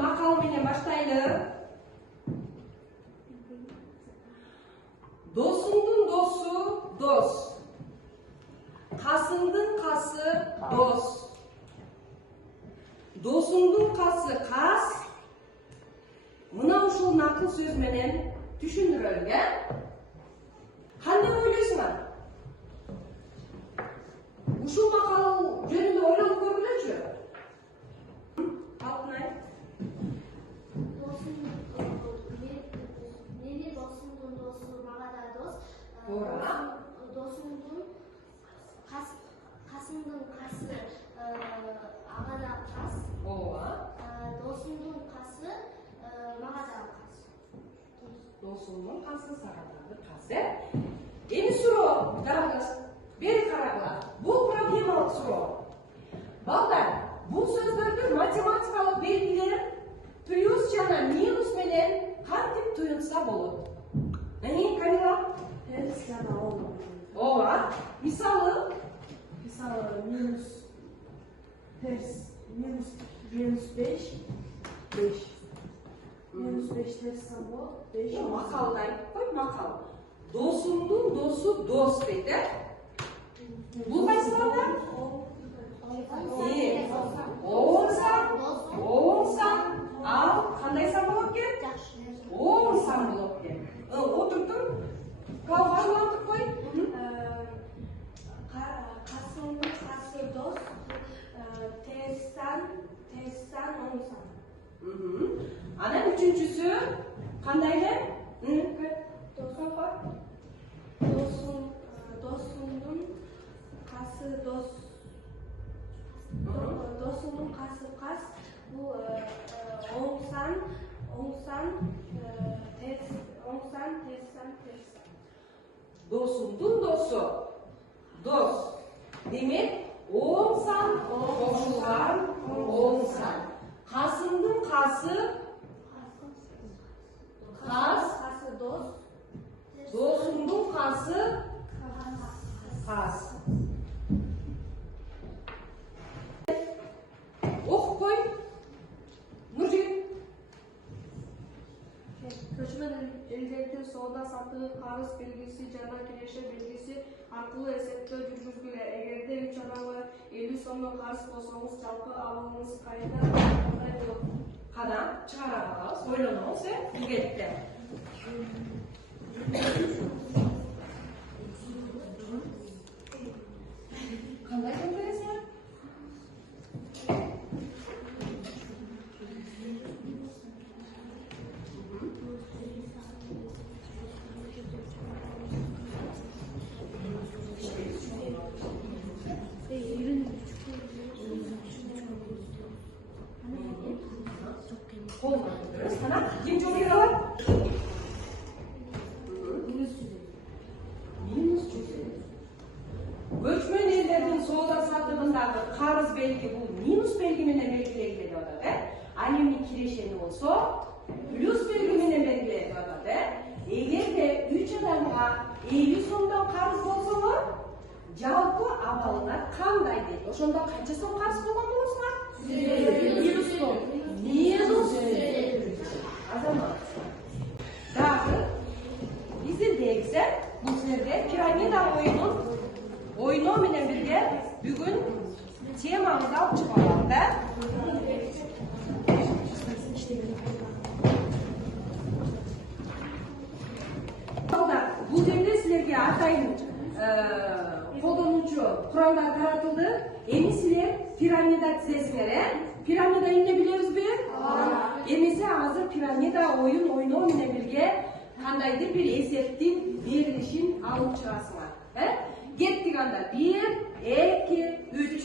makal menен başlaylı. Dosundun dosu dos. Kasındın kası dos. Dosundun kası kas. Mına uşul nakıl söz menen düşündürölge. Kандай ойлойсуңар? Ушул макал жөнүндө ойлонуп көргүлөчү. Алтынай. Мени досумдун досу мага да дос. Туура. Досумдун касымдын касы ага да кас. Ооба. Досумдун касы мага да кас. Досумдун касы сага дагы кас. Эми суроо жаралгыс. Бери карагыла. Бул проблемалык суроо. Балдар, бул сөздөрдүн математикалык белгилери плюс жана минус менен кантип туюлса болот? Камила? Терс жана оң. Ооба. Мисалы Минус терс. Минус 5. Минус 5 терс болот. 5. Макалдай. Кой макал. Досумдун досу дос дейт, Бул кайсы балдар? Оң сан. Ал кандай сан болот экен? Оң сан болот экен. Отурдум. Калгандык кой. Касымдын касы дос. Терстан оң сан. Анан үчүнчүсү кандай эле? Досумдун касы дос. Досумдун касы кас. Бул оң сан, терстан. Досумдун досу дос. Демек, оң сан кошулган оң сан. Касымдын касы кас. Касы дос. Досумдун касы кас. Окуп кой. Нуржин. Көчмөн элдердин соода сатыгы карыз белгиси жана киреше белгиси аркылуу эсептөө жүргүзгүлө. Эгерде 3 адамга 50 сомдон карыз болсоңуз, жалпы алымыңыз кандай болот? Кана чыгара калабыз, ойлонобуз, Биргеликте. Кандай көндүрөсүңөр? Колуна көндүрөбүз. Кана ким жолуп алат? Минус 100. Көчмөн элдердин соода сатыгындагы карыз белги бул минус белги менен белгиленген деп атат, Ал эми кирешени болсо плюс белги менен белгилейт деп атат, Эгерде 3 адамга 50 сомдон карыз болсоңор, жалпы абалыңар кандай дейт? Ошондо канча сом карыз болгон болосуңар? Минус сом. Азамат. Дагы изилдегиз, бул жерде пирамида ойноо менен бирге бүгүн темамызды алып чыгып алабыз, Бул жерде силерге атайын колдонуучу куралдар таратылды. Эми силер пирамида тизесиңер, Пирамида эмне билебизби? Эмесе азыр пирамида оюн ойноо менен бирге кандайдыр бир эсептин берилишин алып чыгасыңар. Кеттик анда. 1, 2, 3.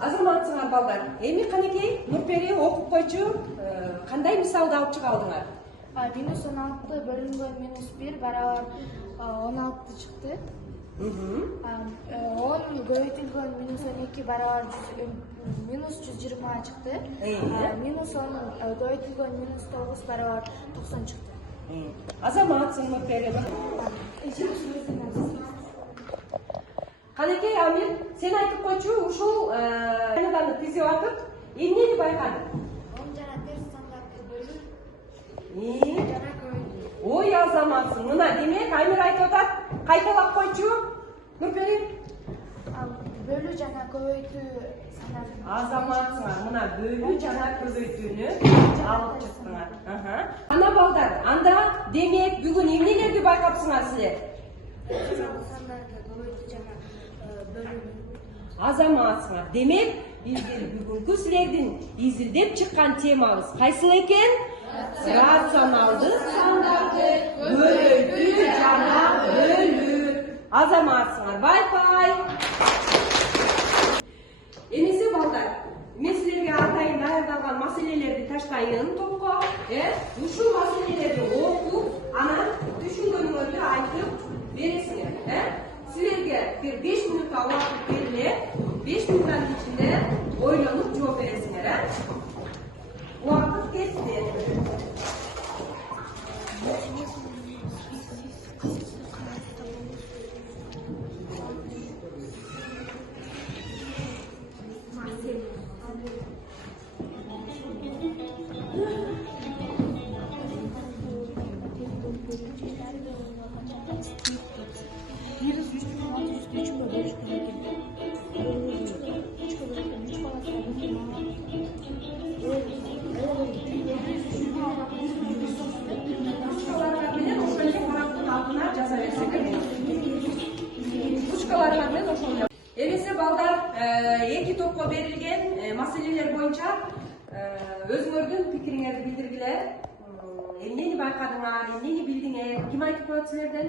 Азаматсыңар балдар. Эми канекей Нурпери окуп койчу. Кандай мисалды алып чыга алдыңар? Минус 16 бөлүнгөн минус 1 барабар 16 чыкты. 10 көбөйтүлгөн минус 12 барабар минус 120 чыкты. Минус 10 көбөйтүлгөн минус 9 барабар 90 чыкты. Азаматсың Нурпери. Канекей Амир, сен айтып койчу, ушул айнаданы тизип атып, эмнени байкадың? 10 жана терс сандарды бөлүү. Ой, азаматсың. Мына демек Амир айтып атат, кайталап койчу. Нурпери. Бөлүү жана көбөйтүү сандарды. Азаматсыңар, мына бөлүү жана көбөйтүүнү алып чыктыңар. Ана балдар, анда демек бүгүн эмнелерди байкапсыңар силер? Сандарды көбөйтүү жана Азаматсыңар. Демек, биздин бүгүнкү силердин изилдеп чыккан темабыз кайсыл экен? Рационалдуу сандарды көбөйтүү жана бөлүү. Азаматсыңар. Бай-бай. Эмесе балдар, мен силерге атайын даярдалган маселелерди таштайын топко. Ушул маселелерди окуп, анан түшүнгөнүңөрдү айтып бересиңер. Силерге bir 5 минутка убакыт берилет. 5 минуттан ичинде ойлонуп жооп бересиңер. Убакыт кетти. Эмесе балдар, эки топко берилген маселелер боюнча өзүңөрдүн пикириңерди билдиргиле. Эмнени байкадыңар, эмнени билдиңер? Ким айтып коет силерден?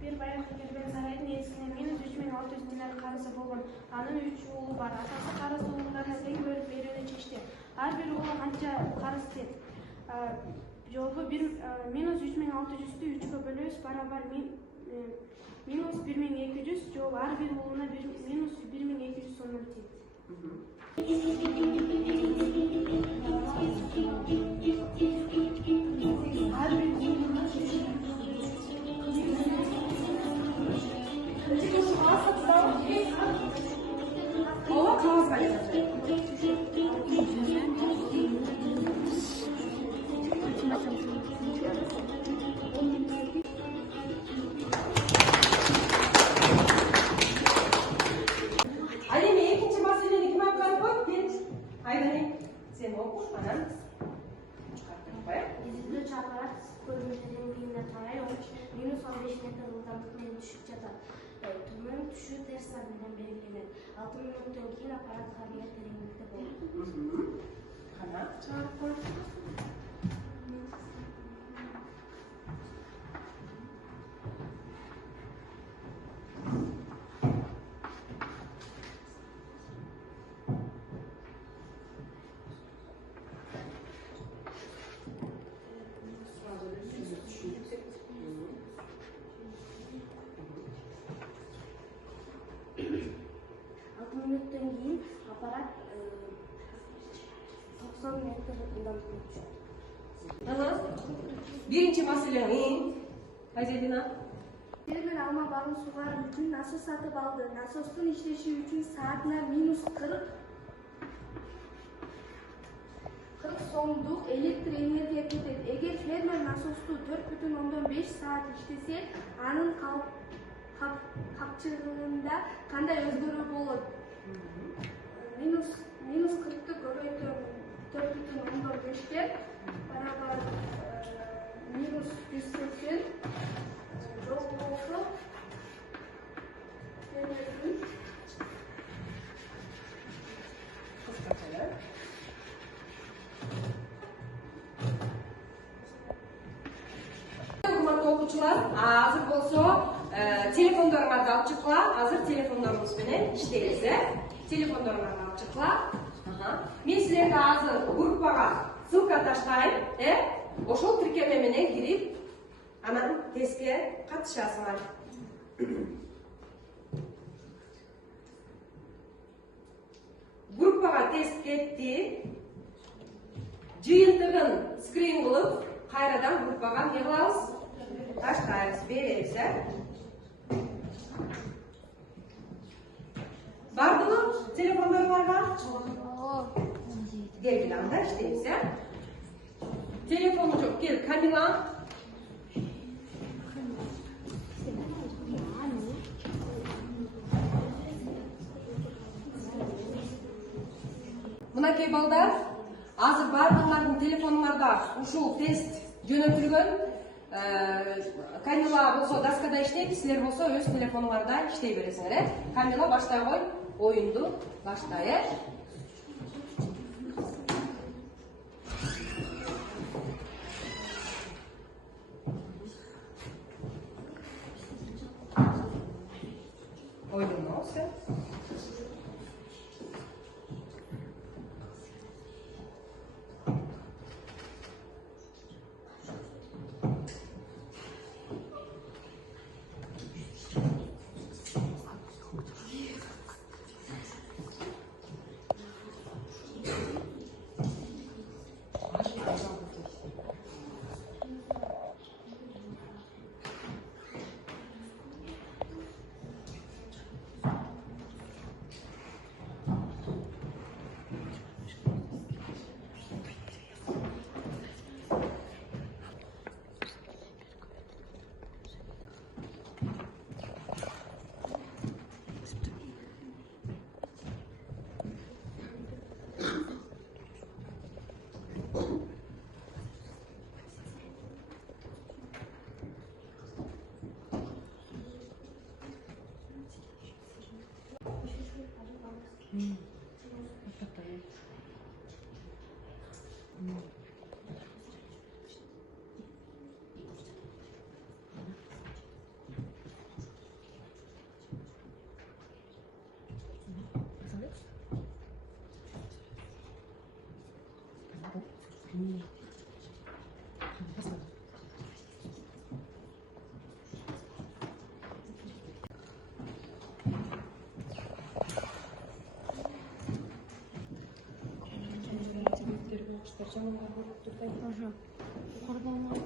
Bir bayraklı Gerben Sarayı'nın eskine minus 3600 dinar karısı bolğan. Anın 3 oğlu var. Atası karısı oğullarına teң bölüp берүүнү чечти. Ар бир oğul канча карыз тең? Жообу минус 3600'tü 3'e bölüyoruz. Barabar minus 1200. Cevap ар бир oğluna minus 1200 so'm teң. Alemi ikinci meseleni kim hakkında koy? Ben. Haydi sen oku bana. Çıkarttın koy. Dizide çarparak bölümlerinin bilimine tarih olmuş. Minus 15 metre hızlandıkları düşük çatal. Tümün tuşu ters sabinden belirlenir. 6 minuttan keyin aparat kabine terimlikte bulunur. Kana çağırıp koy. Minuttan keyin aparat 90 metre hızından bulunur. Birinci meseleni. Haydi Dina. Bir alma balon sular için nasos satıp aldı. Nasosun işleşi için saatine minus 40 so'mduk elektr energiya ketadi. Eğer fermer nasostu 4,5 saat işlese, anın kapçılığında qanday o'zgaruv bo'ladi? Minus 40'ты ko'paytirib 4,5 ga barabar minus 180 yo'q bo'lsa Hurmatli o'quvchilar, hozir bo'lsa telefonlarimizni olib chiqinglar. Hozir telefonlarimiz bilan ishlaymiz. Telefonlarimizni olib chiqinglar. Men sizlarga hozir gruppaga ссылка tashlayman. O'sha tirkama bilan kirib, ana testga qatnashasizlar. Gruppaga test ketdi. Jiyintig'in skrin qilib, qayradan gruppaga yig'amiz. Tashlaymiz, beramiz. Bardımı telefonlarına belgilanda işleyimiz. Telefonu çok gel Kamila. Buna kebalda hazır bardımların telefonlarda uşul test yöneltilген. Kamila bolsa daskada işleyip, sizler bolsa öz telefonlarda işley beresizler. Kamila başlay koy, oyundu başlayır. Oyunun olsun. Yukarıdan var.